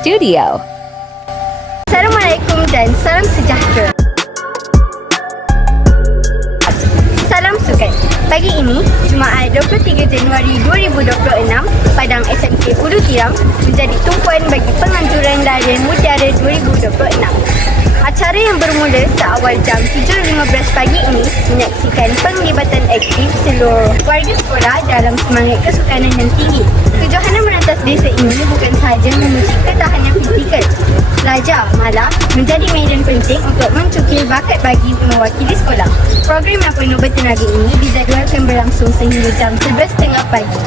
studio. Assalamualaikum dan salam sejahtera. Salam sukan. Pagi ini, Jumaat 23 Januari 2026, Padang SMK Ulu Tiram menjadi tumpuan bagi penganjuran larian Mutiara 2026. Acara yang bermula seawal jam 7.15 pagi ini menyaksikan penglibatan aktif seluruh warga sekolah dalam semangat kesukanan yang tinggi. Kejohanan merantas desa ini bukan sahaja menguji ketahanan fizikal pelajar, malah menjadi medan penting untuk mencukil bakat bagi mewakili sekolah. Program yang penuh bertenaga ini dijadualkan berlangsung sehingga jam 11.30 pagi.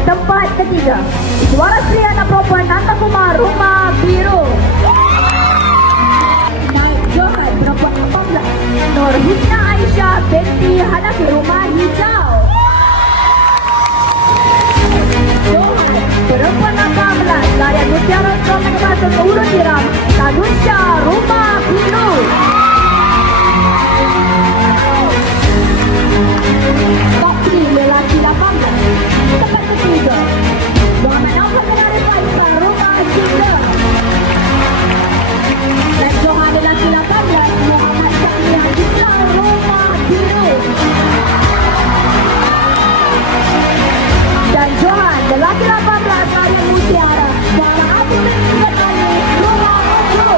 Tempat ketiga, juara sri anak perempuan Nanta Kumar Rumah Biru. Naik Johan perempuan 14, Nur Husna Aisyah binti Hanafi Rumah Hijau. Johan perempuan 18, larian Mutiara Sekolah Kebasan Ulu Tiram, Tadusya Rumah Biru. Top 3 lelaki 18. Tempat ketiga, Muhammad Nawfal Penari Faisal Rumah Cinta. Dan Johan lelaki 18, Muhammad Syahli Hadisah Rumah Biru. Dan Johan lelaki 18, larian Mutiara, Muhammad Abdul Rizal Ali Rumah Biru.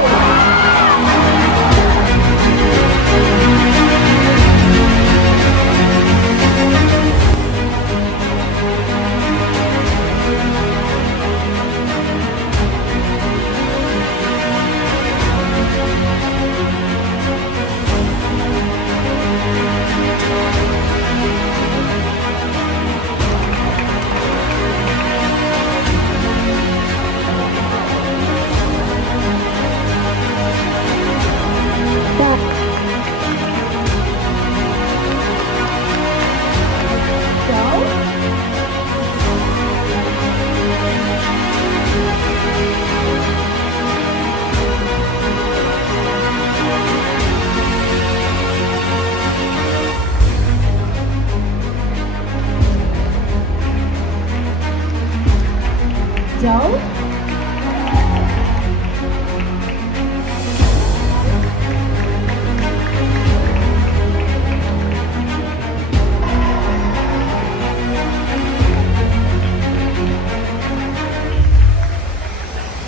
hijau.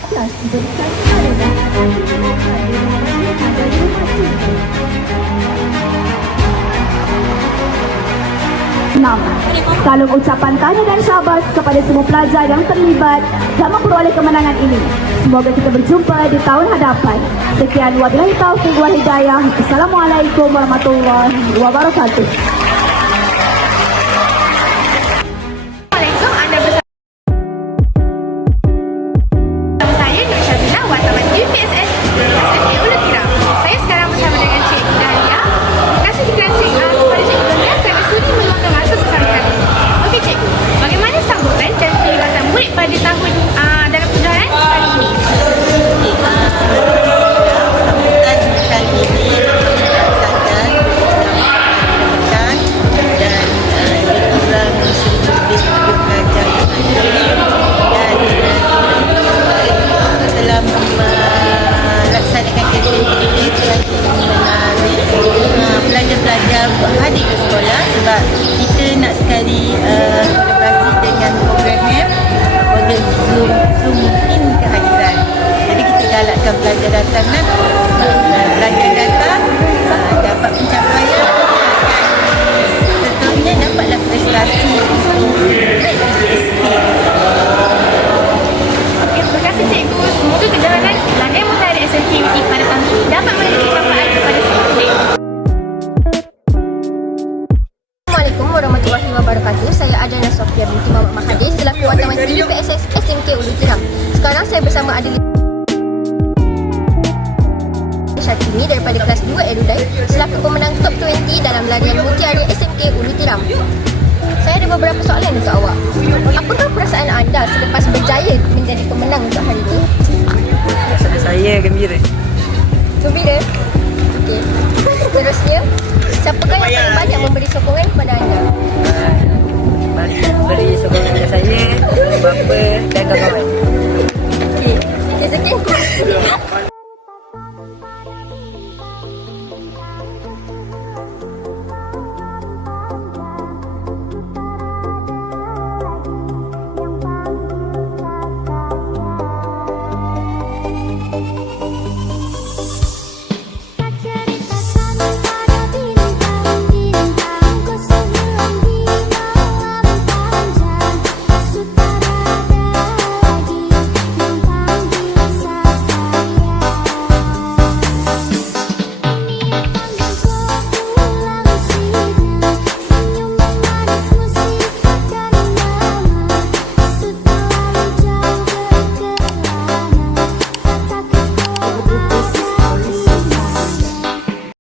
Atas diberikan kepada ada 6. Salung ucapan tanya dan syabas kepada semua pelajar yang terlibat dan memperoleh kemenangan ini. Semoga kita berjumpa di tahun hadapan. Sekian, wabillahi taufiq wal hidayah. Assalamualaikum warahmatullahi wabarakatuh. Assalamualaikum, anda bersama saya Nur Syazila, wartawan UPSS SMK Ulu Tiram. Saya sekarang bersama dengan Cik Dahlia. Terima kasih kepada Cik Dahlia kerana sudi meluangkan masa bersama kami. Okey Cikgu, bagaimana sambutan dan pelibatan murid pada tahun dalam kejuaraan kali ini? Sambutan kali ini sangat dan lebih kurang 1,000 lebih pelajar yang ada dan telah melaksanakan aktiviti menarik pelajar-pelajar hadir ke sekolah sebab kita nak sekali kolaborasi dengan program Zoom in kehadiran. Jadi kita galakkan pelajar datang dan pelajar datang dapat pencapaian seterusnya dapatlah prestasi great PJSK. Okey, terima kasih Cikgu. Semoga kejohanan Larian Mutiara SMK UT pada tahun ini dapat memberi manfaat kepada semua murid. Assalamualaikum warahmatullahi wabarakatuh. Saya Adana Sofia binti Muhammad Mahathir selaku wartawan UPSS SMK Ulu Tiram. Sekarang saya bersama Adeline Syatimi daripada kelas 2 Erudai selaku pemenang top 20 dalam larian Mutiara SMK Ulu Tiram. Saya ada beberapa soalan untuk awak. Apakah perasaan anda selepas berjaya menjadi pemenang untuk hari ini? Saya gembira. Gembira? Okey. Seterusnya, siapakah yang paling banyak memberi sokongan kepada anda? Beri sokongan kepada saya, bapa dan kawan-kawan. Okey. Okey, sekian.